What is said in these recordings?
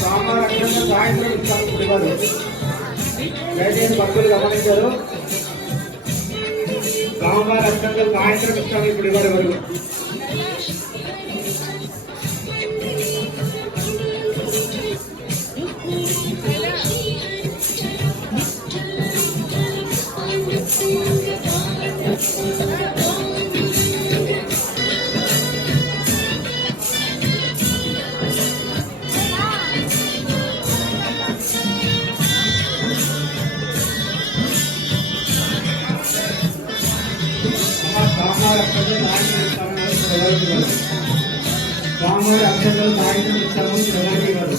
సోమవారం అక్షంగా సాయంత్రం ఇస్తాము గుడివారు. దయచేసి భక్తులు గమనించారు. సోమవారం అక్షంగా సాయంత్రం ఇస్తాము గుడివారి వరకు. సోమవారం అక్షంగా సాయంత్రం ఇస్తాము శివరాత్రి గారు.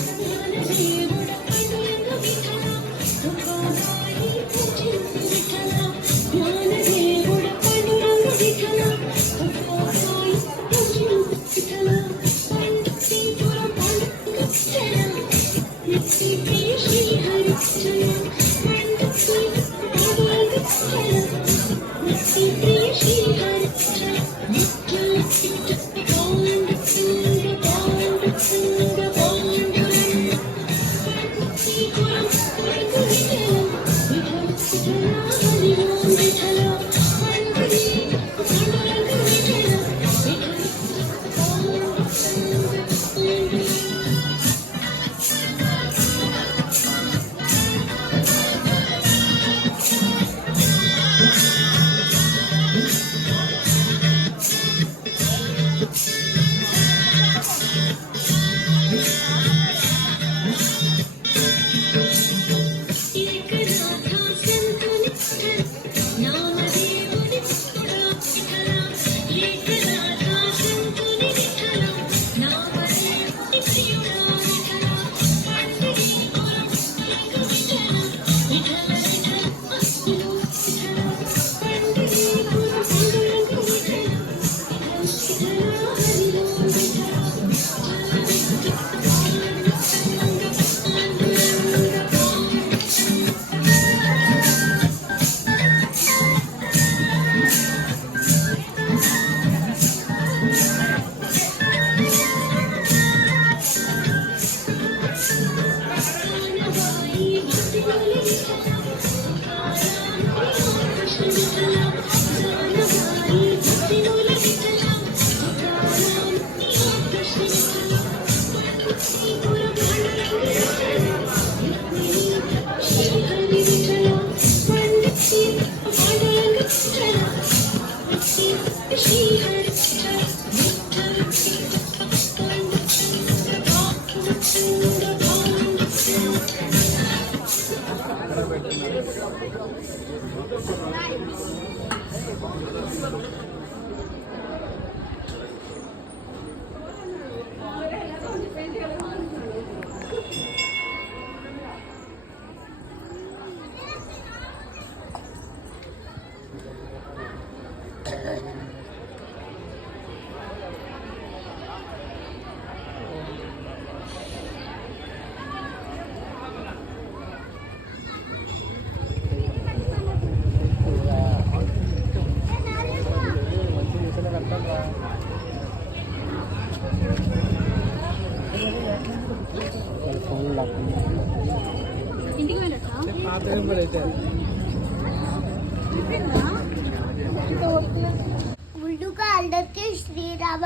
ముందుగా అందరికీ శ్రీరామ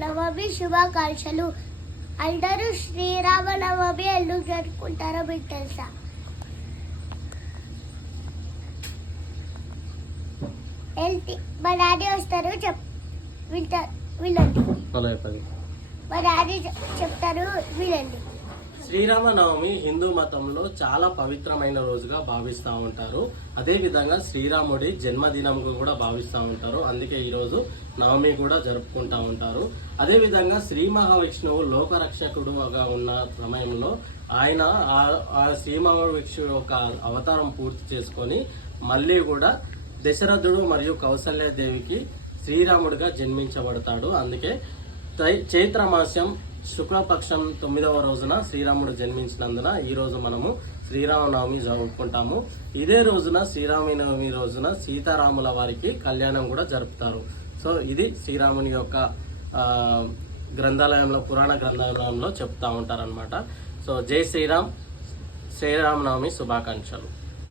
నవమి శుభాకాంక్షలు. అందరూ శ్రీరామ నవమి ఎందుకు జరుపుకుంటారో మీకు తెలుసా? మా డాడీ వస్తారు వినండి. మా డాడీ చెప్తారు వినండి. శ్రీరామనవమి హిందూ మతంలో చాలా పవిత్రమైన రోజుగా భావిస్తూ ఉంటారు. అదే విధంగా శ్రీరాముడి జన్మదినంగా కూడా భావిస్తూ ఉంటారు. అందుకే ఈరోజు నవమి కూడా జరుపుకుంటూ ఉంటారు. అదే విధంగా శ్రీ మహావిష్ణువు లోకరక్షకుడుగా ఉన్న సమయంలో ఆయన ఆ శ్రీ మహావిష్ణువు యొక్క అవతారం పూర్తి చేసుకొని మళ్ళీ కూడా దశరథుడు మరియు కౌసల్యాదేవికి శ్రీరాముడిగా జన్మించబడతాడు. అందుకే చైత్రమాసం శుక్లపక్షం 9వ రోజున శ్రీరాముడు జన్మించినందున ఈ రోజు మనము శ్రీరామనవమి జరుపుకుంటాము. ఇదే రోజున శ్రీరామనవమి రోజున సీతారాముల వారికి కళ్యాణం కూడా జరుపుతారు. సో ఇది శ్రీరాముని యొక్క గ్రంథాలయంలో పురాణ గ్రంథాలయంలో చెప్తా ఉంటారనమాట. సో జై శ్రీరామ్, శ్రీరామనవమి శుభాకాంక్షలు.